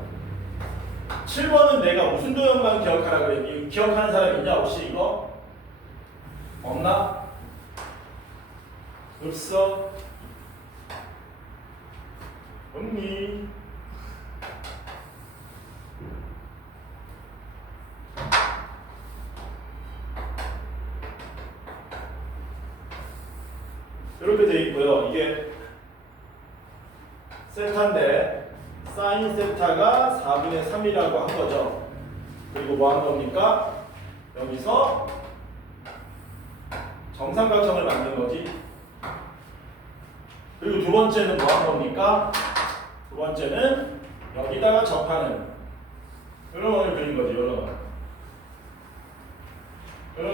7번은 내가 무슨 도형만 기억하라 그랬니? 기억하는 사람 있냐 혹시 이거? 없나? 없어? 없니? 이렇게 돼 있고요. 이게 세타인데 사인 세타가 4분의 3이라고 한 거죠. 그리고 뭐 한 겁니까? 여기서 정삼각형을 만든 거지. 그리고 두 번째는 뭐 한 겁니까? 두 번째는 여기다가 접하는 이런 원을 그린 거지. 이런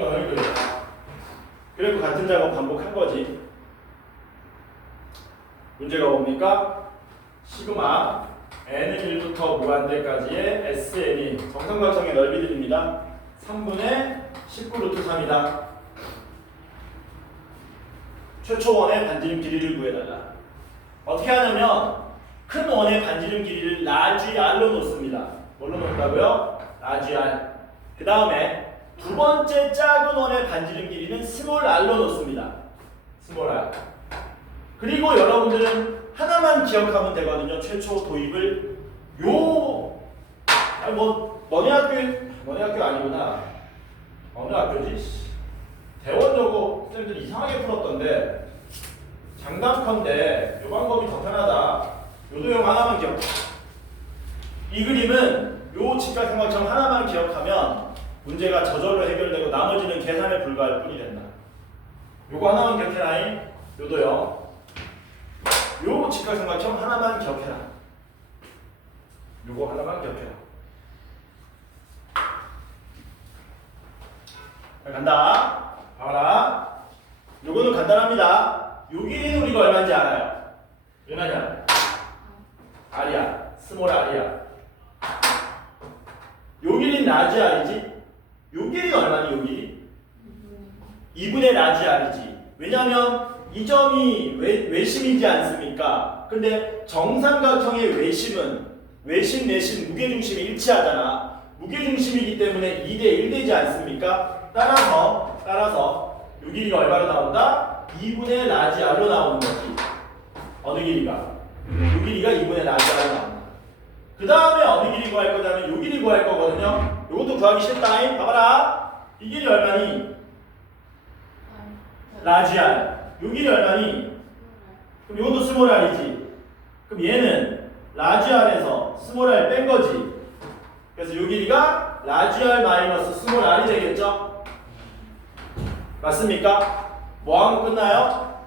원을 그려. 그리고 같은 작업 반복한 거지. 문제가 뭡니까? 시그마 n은 1부터 무한대까지의 SN이 정삼각형의 넓이들입니다. 3분의 19 루트 3이다. 최초 원의 반지름 길이를 구해달라. 어떻게 하냐면 큰 원의 반지름 길이를 라지 R로 놓습니다. 뭘로 놓는다고요? 라지 R. 그 다음에 두 번째 작은 원의 반지름 길이는 스몰 r로 놓습니다. 스몰 r. 그리고 여러분들은 하나만 기억하면 되거든요. 최초 도입을 너네 학교 아니구나. 어느 학교지? 대원저고 쌤들이 이상하게 풀었던데 장담컨대 요 방법이 더 편하다. 요 도형 하나만 기억해. 이 그림은 요 직각삼각형 하나만 기억하면 문제가 저절로 해결되고 나머지는 계산에 불과할 뿐이 된다. 요거 하나만 기억해라. 요도요. 요 직각삼각형 하나만 기억해라. 요거 하나만 기억해라. 자, 간다. 봐라. 요거는 간단합니다. 요 길이는 우리가 얼마인지 알아요. 얼마냐? R이야. 스몰 R이야. 요 길이는 라지 R이지? 요 길이는 얼마니? 요 길이? 2분의 라지 R이지. 왜냐면 이 점이 외심이지 않습니까? 근데 정삼각형의 외심 내심 무게중심이 일치하잖아. 무게중심이기 때문에 2대1 되지 않습니까? 따라서 요 길이가 얼마로 나온다? 2분의 라지 R로 나오는 거지. 어느 길이가? 요 길이가 2분의 라지 R로 나온다. 그 다음에 어느 길이 구할 거냐면 요 길이 구할 거거든요. 요것도 구하기 쉽다. 봐봐라. 이 길이 얼마니? 라지 R. 요 길이 얼마니? 그럼 요것도 스몰 R이지. 그럼 얘는 라지 R에서 스몰 R 뺀 거지. 그래서 요 길이가 라지 R 마이너스 스몰 R이 되겠죠? 맞습니까? 뭐 하면 끝나요?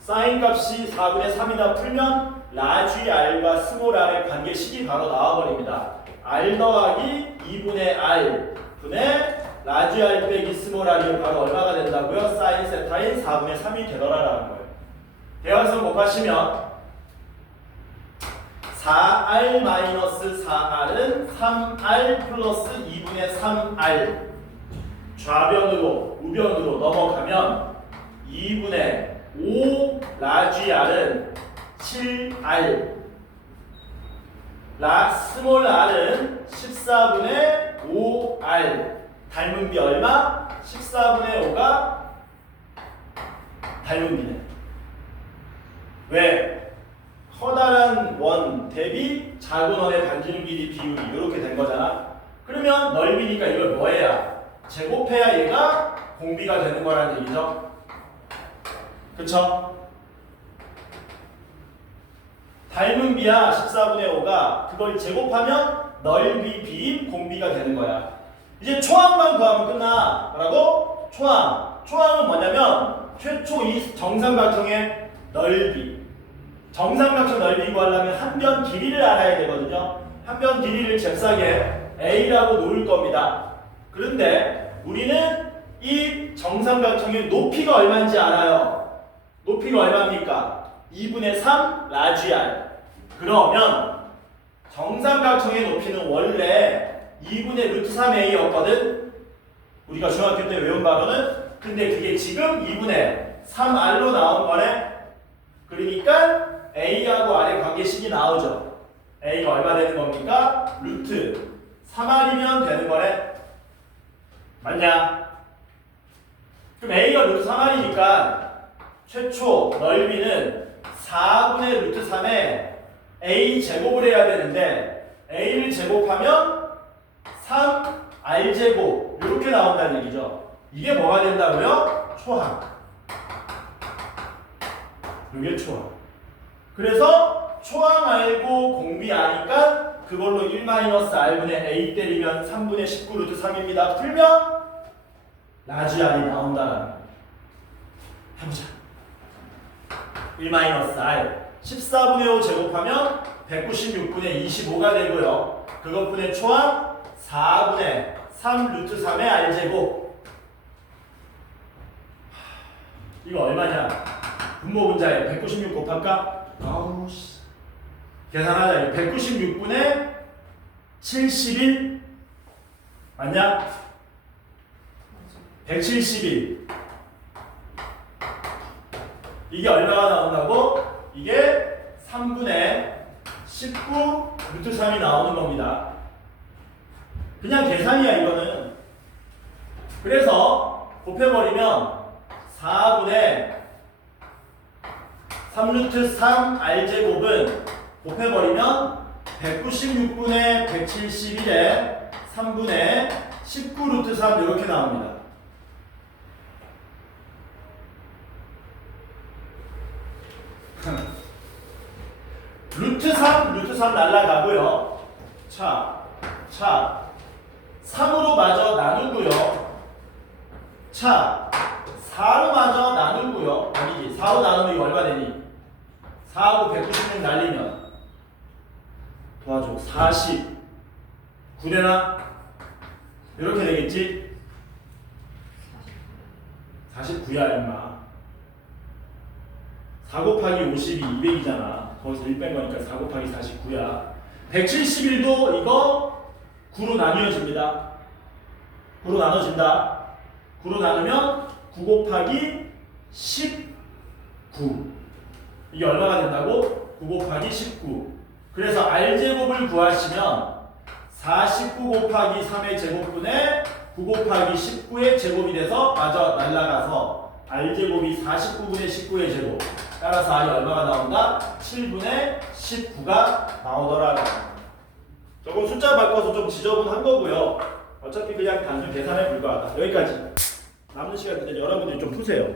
사인 값이 4분의 3이나 풀면 라지 R과 스몰 R의 관계식이 바로 나와버립니다. R 더하기 2분의 R 분의 라지 R 빼기 스몰 R이 바로 얼마가 된다고요? 사인 세타인 4분의 3이 되더라라는 거예요. 대화성 곱하시면 4R 마이너스 4R은 3R 플러스 2분의 3R 좌변으로 우변으로 넘어가면 2분의 5 라지 R은 7R 스몰 R은 14분의 5R 닮은 비 얼마? 14분의 5가 닮은 비네. 왜? 커다란 원 대비 작은 원의 반지름 길이 비율이 이렇게 된 거잖아. 그러면 넓이니까 이걸 뭐 해야? 제곱해야 얘가 공비가 되는 거라는 얘기죠. 그쵸? 닮은 비야 14분의 5가 그걸 제곱하면 넓이 비인 공비가 되는 거야. 이제 초항만 구하면 끝나. 뭐라고? 초항. 초항은 뭐냐면 최초 이 정삼각형의 넓이. 정삼각형 넓이 구하려면 한 변 길이를 알아야 되거든요. 한 변 길이를 잽싸게 A라고 놓을 겁니다. 그런데 우리는 이 정삼각형의 높이가 얼마인지 알아요. 높이가 얼마입니까? 2분의 3 라지 R. 그러면 정삼각형의 높이는 원래 2분의 루트 3A였거든. 우리가 중학교 때 외운 바로는. 근데 그게 지금 2분의 3R로 나온 거네. 그러니까 A하고 R의 관계식이 나오죠. A가 얼마 되는 겁니까? 루트 3R이면 되는 거네. 맞냐? 그럼 A가 루트 3R이니까 최초 넓이는 4분의 루트 3에 A 제곱을 해야 되는데 A를 제곱하면 3R제곱 이렇게 나온다는 얘기죠. 이게 뭐가 된다고요? 초항. 이게 초항. 그래서 초항 알고 공비 아니까 그걸로 1-R분의 A 때리면 3분의 19 루트 3입니다. 풀면 라지 R이 나온다라는 거예요. 해보자. 1-R 14분의 5 제곱하면 196분의 25가 되고요. 그것분의 초항 4분의 3 루트 3의 R제곱. 이거 얼마냐? 분모분자에 196 곱할까? 아우씨. 계산하자. 196분의 71 맞냐? 171. 이게 얼마가 나온다고? 이게 3분의 19 루트 3이 나오는 겁니다. 그냥 계산이야 이거는. 그래서 곱해버리면 4분의 3 루트 3 R제곱은 곱해버리면 196분의 171에 3분의 19 루트 3 이렇게 나옵니다. 루트 3 날라가고요. 자 3으로 마저 나누고요. 자, 4로 마저 나누고요. 아니지, 4로 나누면 이거 얼마 되니? 4하고 196 날리면 도와줘. 49되나? 이렇게 되겠지? 49야 임마. 4 곱하기 50이 200이잖아. 거기서 1 뺀 거니까 4 곱하기 49야. 171도 이거 9로 나뉘어집니다. 9로 나눠진다. 9로 나누면 9 곱하기 19. 이게 얼마가 된다고? 9 곱하기 19. 그래서 R제곱을 구하시면 49 곱하기 3의 제곱분의 9 곱하기 19의 제곱이 돼서 마저 날라가서 R제곱이 49분의 19의 제곱. 따라서 R이 얼마가 나온다? 7분의 19가 나오더라고요. 저건 숫자 바꿔서 좀 지저분한 거고요. 어차피 그냥 단순 계산에 불과하다. 여기까지. 남는 시간 그때 여러분들이 좀 푸세요.